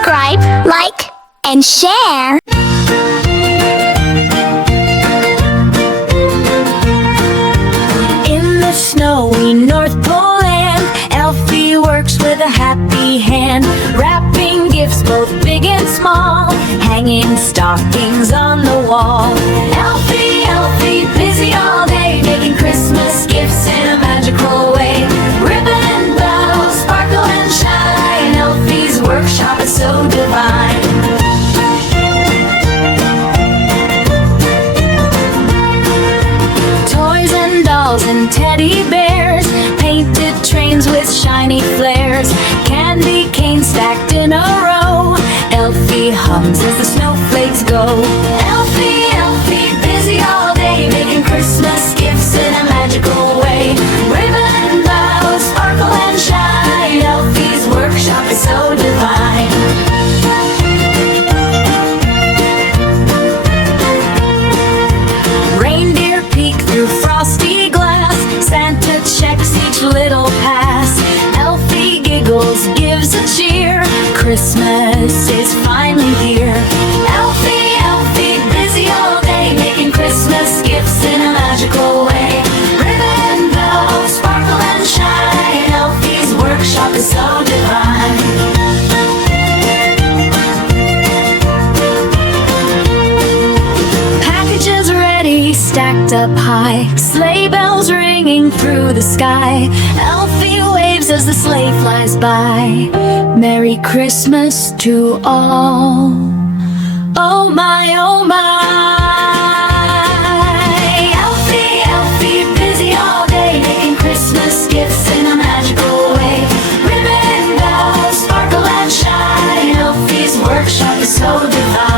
subscribe, like, and share. In the snowy North Pole land, Elfy works with a happy hand, wrapping gifts both big and small, hanging stockings on the wall. Elfy, Elfy, busy all day, making Christmas gifts in a magical way. Ribbon and bows, sparkle and shine, Elfy's workshop is so divine. Toys and dolls and teddy bears, painted trains with shiny flares, candy canes stacked in a row. Elfy hums as the snowflakes go. Elfy, Elfy, busy all day, making Christmas gifts in a magical way. Ribbon and bows, sparkle and shine, Elfy's workshop is so divine. Reindeer peek through frosty glass, Santa checks each little pass. Elfy giggles, gives a cheer, Christmas is finally here. Elfy, Elfy, busy all day, making Christmas gifts in a magical way. Ribbon and bells, sparkle and shine, Elfy's workshop is so divine. Packages ready, stacked up high, sleigh bells ringing through the sky. Elfy waves as the sleigh flies by. Merry Christmas to all. Oh my, oh my. Elfy, Elfy, busy all day, making Christmas gifts in a magical way. Ribbon and bells, sparkle and shine, Elfy's workshop is so divine.